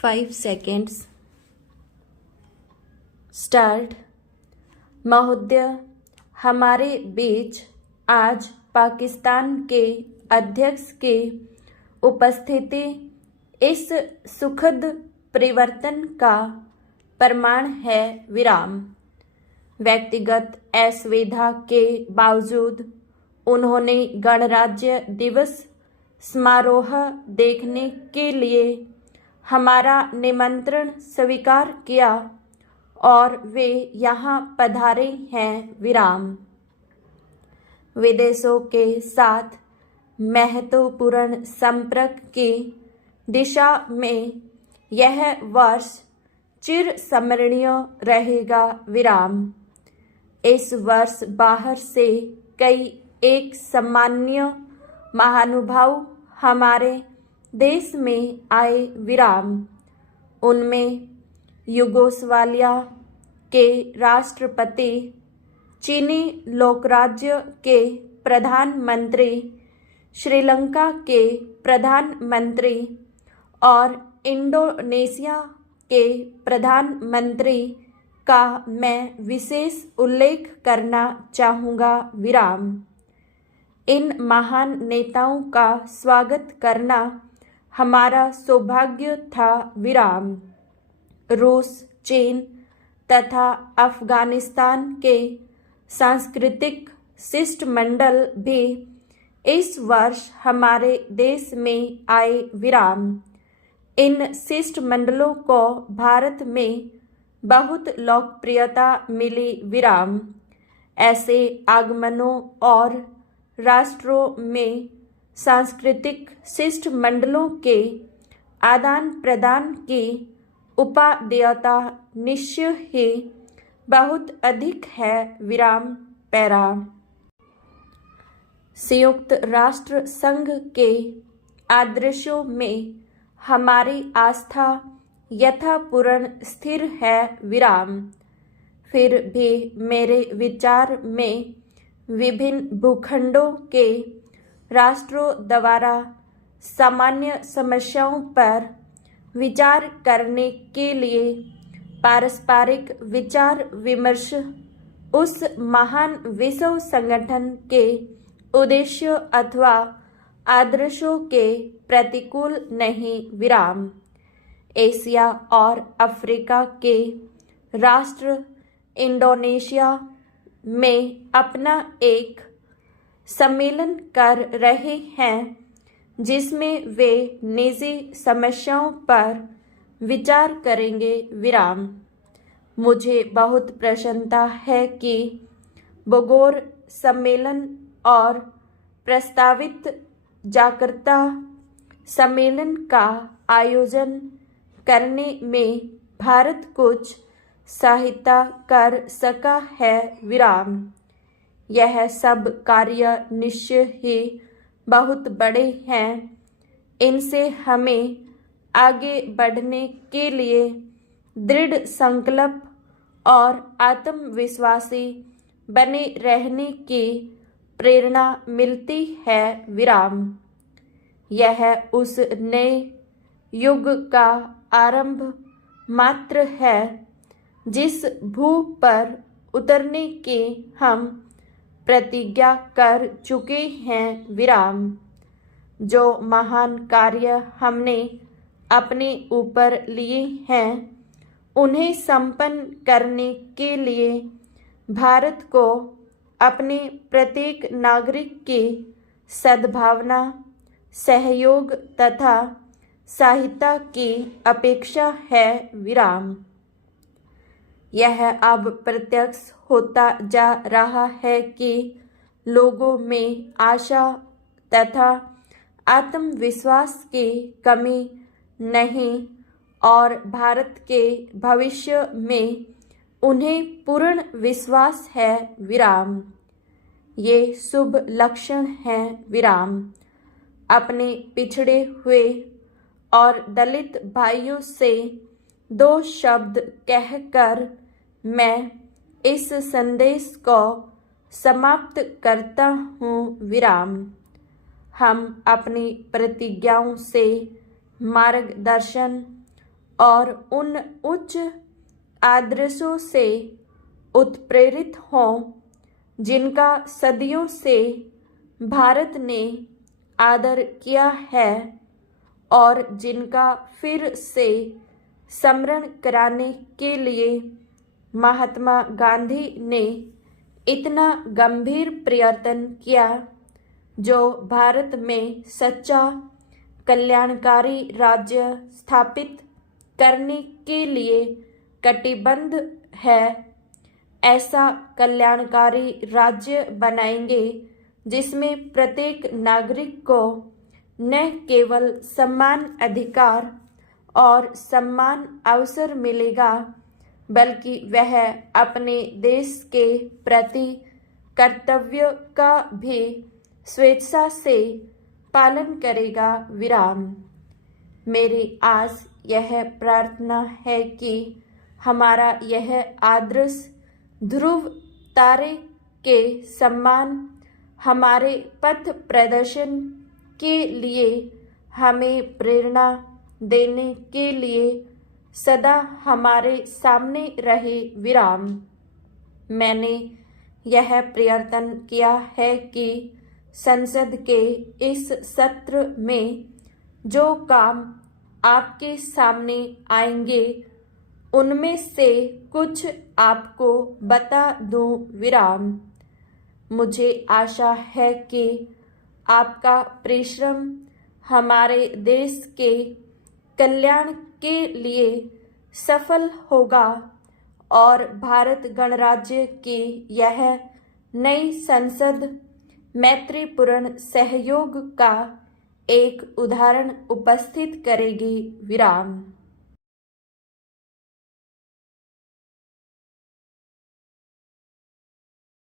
5 seconds. Start. महोदय, हमारे बीच आज पाकिस्तान के अध्यक्ष की उपस्थिति इस सुखद परिवर्तन का प्रमाण है। विराम। व्यक्तिगत असुविधा के बावजूद उन्होंने गणराज्य दिवस समारोह देखने के लिए हमारा निमंत्रण स्वीकार किया और वे यहाँ पधारे हैं। विराम। विदेशों के साथ महत्वपूर्ण संपर्क की दिशा में यह वर्ष चिर स्मरणीय रहेगा। विराम। इस वर्ष बाहर से कई एक सामान्य महानुभाव हमारे देश में आए। विराम। उनमें युगोस्लाविया के राष्ट्रपति, चीनी लोकराज्य के प्रधानमंत्री, श्रीलंका के प्रधानमंत्री और इंडोनेशिया के प्रधानमंत्री का मैं विशेष उल्लेख करना चाहूँगा। विराम। इन महान नेताओं का स्वागत करना हमारा सौभाग्य था। विराम। रूस, चीन तथा अफगानिस्तान के सांस्कृतिक शिष्टमंडल भी इस वर्ष हमारे देश में आए। विराम। इन शिष्टमंडलों को भारत में बहुत लोकप्रियता मिली। विराम। ऐसे आगमनों और राष्ट्रों में सांस्कृतिक शिष्टमंडलों के आदान प्रदान की उपादेयता निश्चय ही बहुत अधिक है। विराम। पैरा। संयुक्त राष्ट्र संघ के आदर्शों में हमारी आस्था यथापूर्ण स्थिर है। विराम। फिर भी मेरे विचार में विभिन्न भूखंडों के राष्ट्रों द्वारा सामान्य समस्याओं पर विचार करने के लिए पारस्परिक विचार विमर्श उस महान विश्व संगठन के उद्देश्य अथवा आदर्शों के प्रतिकूल नहीं। विराम। एशिया और अफ्रीका के राष्ट्र इंडोनेशिया में अपना एक सम्मेलन कर रहे हैं जिसमें वे निजी समस्याओं पर विचार करेंगे। विराम। मुझे बहुत प्रसन्नता है कि बोगोर सम्मेलन और प्रस्तावित जकार्ता सम्मेलन का आयोजन करने में भारत कुछ सहायता कर सका है। विराम। यह सब कार्य निश्चय ही बहुत बड़े हैं। इनसे हमें आगे बढ़ने के लिए दृढ़ संकल्प और आत्मविश्वासी बने रहने की प्रेरणा मिलती है। विराम। यह उस नए युग का आरंभ मात्र है जिस भू पर उतरने की हम प्रतिज्ञा कर चुके हैं। विराम। जो महान कार्य हमने अपने ऊपर लिए हैं उन्हें संपन्न करने के लिए भारत को अपने प्रत्येक नागरिक की सद्भावना, सहयोग तथा सहायता की अपेक्षा है। विराम। यह अब प्रत्यक्ष होता जा रहा है कि लोगों में आशा तथा आत्मविश्वास की कमी नहीं और भारत के भविष्य में उन्हें पूर्ण विश्वास है। विराम। ये शुभ लक्षण हैं। विराम। अपने पिछड़े हुए और दलित भाइयों से 2 शब्द कहकर मैं इस संदेश को समाप्त करता हूँ। विराम। हम अपनी प्रतिज्ञाओं से मार्गदर्शन और उन उच्च आदर्शों से उत्प्रेरित हों जिनका सदियों से भारत ने आदर किया है और जिनका फिर से स्मरण कराने के लिए महात्मा गांधी ने इतना गंभीर प्रयत्न किया, जो भारत में सच्चा कल्याणकारी राज्य स्थापित करने के लिए कटिबद्ध है। ऐसा कल्याणकारी राज्य बनाएंगे जिसमें प्रत्येक नागरिक को न केवल समान अधिकार और समान अवसर मिलेगा, बल्कि वह अपने देश के प्रति कर्तव्य का भी स्वेच्छा से पालन करेगा। विराम। मेरी आज यह प्रार्थना है कि हमारा यह आदर्श ध्रुव तारे के समान हमारे पथ प्रदर्शन के लिए हमें प्रेरणा देने के लिए सदा हमारे सामने रहे। विराम। मैंने यह प्रयत्न किया है कि संसद के इस सत्र में जो काम आपके सामने आएंगे उनमें से कुछ आपको बता दूं। विराम। मुझे आशा है कि आपका परिश्रम हमारे देश के कल्याण के लिए सफल होगा और भारत गणराज्य की यह नई संसद मैत्रीपूर्ण सहयोग का एक उदाहरण उपस्थित करेगी। विराम।